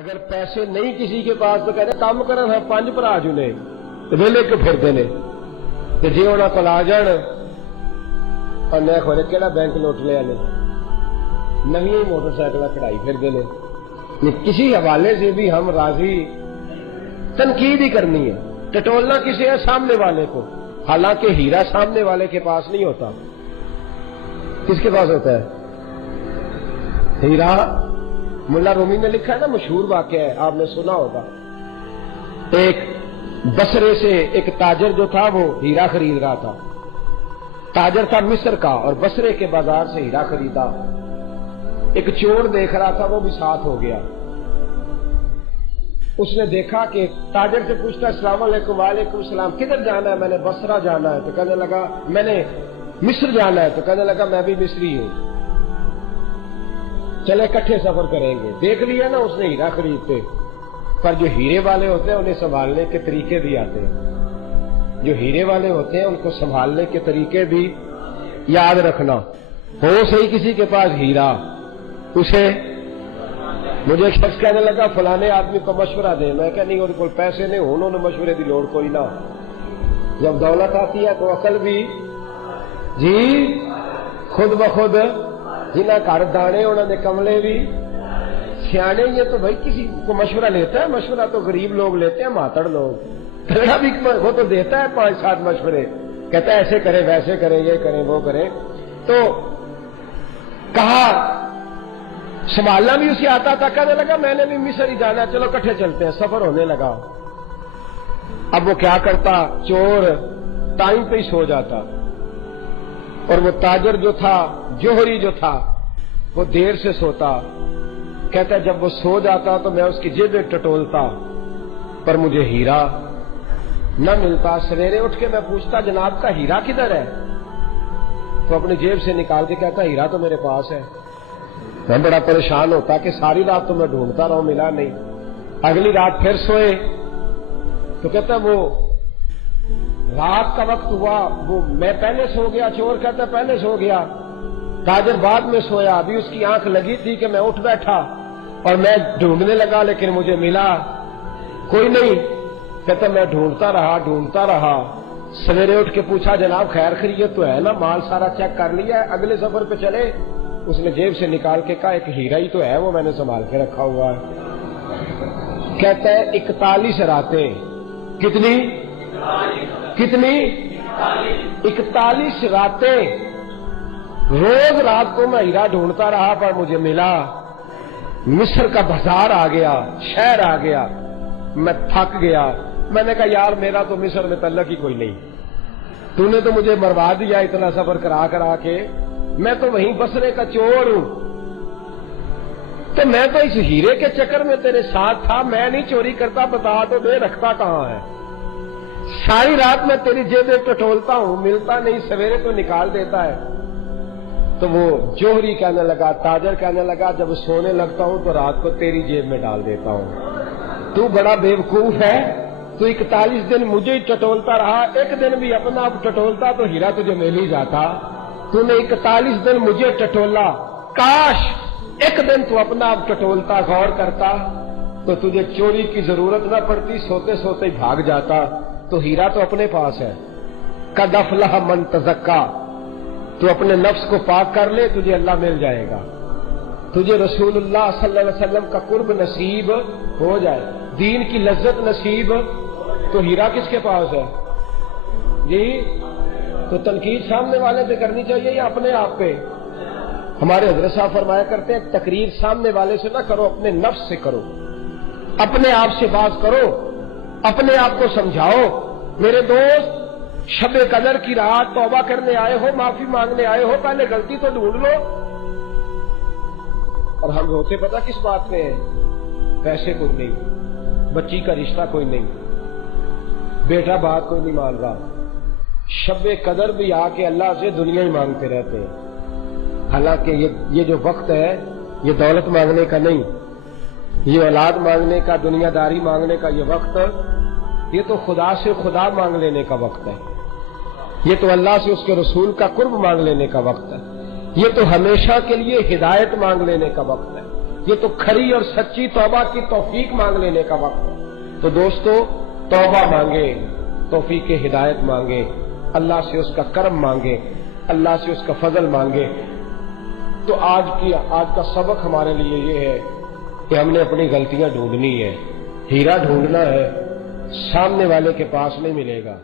اگر پیسے نہیں کسی کے پاس تو کہتے کام کرن ہاں 5 بھرا جو نے ویلے کے پھرتے نے جی انہوں کو آ جان اور میں کھولے کہڑا بینک لوٹ لیا نے نوی موٹر سائیکل کڑائی پھرتے نے کسی حوالے سے بھی ہم راضی تنقید ہی کرنی ہے ٹٹولنا کسی ہے سامنے والے کو حالانکہ ہیرا سامنے والے کے پاس نہیں ہوتا کس کے پاس ہوتا ہے ہیرا ملا رومی نے لکھا ہے نا مشہور واقعہ ہے آپ نے سنا ہوگا ایک بصرے سے ایک تاجر جو تھا وہ ہیرا خرید رہا تھا تاجر تھا مصر کا اور بصرے کے بازار سے ہیرا خریدا ایک چور دیکھ رہا تھا وہ بھی ساتھ ہو گیا اس نے دیکھا کہ تاجر سے پوچھتا السلام علیکم وعلیکم السلام کدھر جانا ہے میں نے بصرہ جانا ہے تو کہنے لگا میں نے مصر جانا ہے تو کہنے لگا میں بھی مصری ہوں چلے کٹھے سفر کریں گے دیکھ لیا نا اس نے ہیرا خریدتے پر جو ہیرے والے ہوتے ہیں انہیں سنبھالنے کے طریقے بھی آتے ہیں جو ہیرے والے ہوتے ہیں ان کو سنبھالنے کے طریقے بھی یاد رکھنا ہو صحیح کسی کے پاس ہیرا اسے مجھے ایک شخص کہنے لگا فلانے آدمی کو مشورہ دے میں کہ نہیں ان کو پیسے نہیں انہوں نے مشورے دی لوڑ کوئی نہ جب دولت آتی ہے تو عقل بھی جی خود بخود جنہیں گھر دانے انہوں نے کملے بھی سیانے یہ تو بھائی کسی کو مشورہ لیتا ہے مشورہ تو غریب لوگ لیتے ہیں ماتڑ لوگ تھوڑا بھی وہ تو دیتا ہے 5-7 مشورے کہتا ہے ایسے کرے ویسے کرے یہ کریں وہ کریں تو کہا سنبھالنا بھی اسے آتا تھا کہنے لگا میں نے بھی مصر ہی جانا چلو کٹھے چلتے ہیں سفر ہونے لگا اب وہ کیا کرتا چور ٹائم پہ ہی سو جاتا اور وہ تاجر جو تھا جوہری جو تھا وہ دیر سے سوتا کہتا ہے جب وہ سو جاتا تو میں اس کی جیبیں ٹٹولتا پر مجھے ہیرا نہ ملتا سویرے اٹھ کے میں پوچھتا جناب کا ہیرا کدھر ہے تو اپنی جیب سے نکال کے کہتا ہیرا تو میرے پاس ہے میں بڑا پریشان ہوتا کہ ساری رات تو میں ڈھونڈتا رہا ملا نہیں اگلی رات پھر سوئے تو کہتا وہ رات کا وقت ہوا وہ میں پہلے سو گیا چور کہتا پہلے سو گیا تاجر بعد میں سویا ابھی اس کی آنکھ لگی تھی کہ میں اٹھ بیٹھا اور میں ڈھونڈنے لگا لیکن مجھے ملا کوئی نہیں کہتا میں ڈھونڈتا رہا سویرے اٹھ کے پوچھا جناب خیر خیریت تو ہے نا مال سارا چیک کر لیا ہے اگلے سفر پہ چلے اس نے جیب سے نکال کے کہا ایک ہیرا ہی تو ہے وہ میں نے سنبھال کے رکھا ہوا ہے کہتا ہے 41 راتیں کتنی 41 راتیں روز رات کو میں ہیرا ڈھونڈتا رہا پر مجھے ملا مصر کا بازار آ گیا شہر آ گیا میں تھک گیا میں نے کہا یار میرا تو مصر میں تعلق ہی کوئی نہیں تو نے تو مجھے مروا دیا اتنا سفر کرا کے میں تو وہیں بصرے کا چور ہوں تو میں تو اس ہیرے کے چکر میں تیرے ساتھ تھا میں نہیں چوری کرتا بتا تو دے رکھتا کہاں ہے ساری رات میں تیری جیبیں ٹٹولتا ہوں ملتا نہیں سویرے تو نکال دیتا ہے تو وہ جوہری کہنے لگا تاجر کہنے لگا جب سونے لگتا ہوں تو رات کو تیری جیب میں ڈال دیتا ہوں تو بڑا بیوقوف ہے تو 41 دن مجھے ہی ٹٹولتا رہا ایک دن بھی اپنا آپ ٹٹولتا تو ہیرا تجھے مل ہی جاتا تو نے 41 دن مجھے ٹٹولا کاش ایک دن تو اپنا آپ ٹٹولتا غور کرتا تو تجھے چوری کی ضرورت نہ پڑتی سوتے سوتے ہی بھاگ جاتا تو ہیرا تو اپنے پاس ہے قد افلح من تزکا تو اپنے نفس کو پاک کر لے تجھے اللہ مل جائے گا تجھے رسول اللہ صلی اللہ علیہ وسلم کا قرب نصیب ہو جائے دین کی لذت نصیب تو ہیرا کس کے پاس ہے جی تو تنقید سامنے والے پہ کرنی چاہیے یا اپنے آپ پہ ہمارے حضرت صاحب فرمایا کرتے ہیں تقریر سامنے والے سے نہ کرو اپنے نفس سے کرو اپنے آپ سے بات کرو اپنے آپ کو سمجھاؤ میرے دوست شب قدر کی رات توبہ کرنے آئے ہو معافی مانگنے آئے ہو پہلے غلطی تو ڈھونڈ لو اور ہم روتے پتہ کس بات میں ہیں پیسے کوئی نہیں بچی کا رشتہ کوئی نہیں بیٹا بات کوئی نہیں مان رہا شب قدر بھی آ کے اللہ سے دنیا ہی مانگتے رہتے ہیں حالانکہ یہ جو وقت ہے یہ دولت مانگنے کا نہیں یہ اولاد مانگنے کا دنیا داری مانگنے کا یہ وقت یہ تو خدا سے خدا مانگ لینے کا وقت ہے یہ تو اللہ سے اس کے رسول کا قرب مانگ لینے کا وقت ہے یہ تو ہمیشہ کے لیے ہدایت مانگ لینے کا وقت ہے یہ تو کھری اور سچی توبہ کی توفیق مانگ لینے کا وقت ہے۔ تو دوستو توبہ مانگے، توفیق ہدایت مانگے، اللہ سے اس کا کرم مانگے، اللہ سے اس کا فضل مانگے۔ تو آج کا سبق ہمارے لیے یہ ہے کہ ہم نے اپنی غلطیاں ڈھونڈنی ہے، ہیرا ڈھونڈنا ہے، سامنے والے کے پاس نہیں ملے گا۔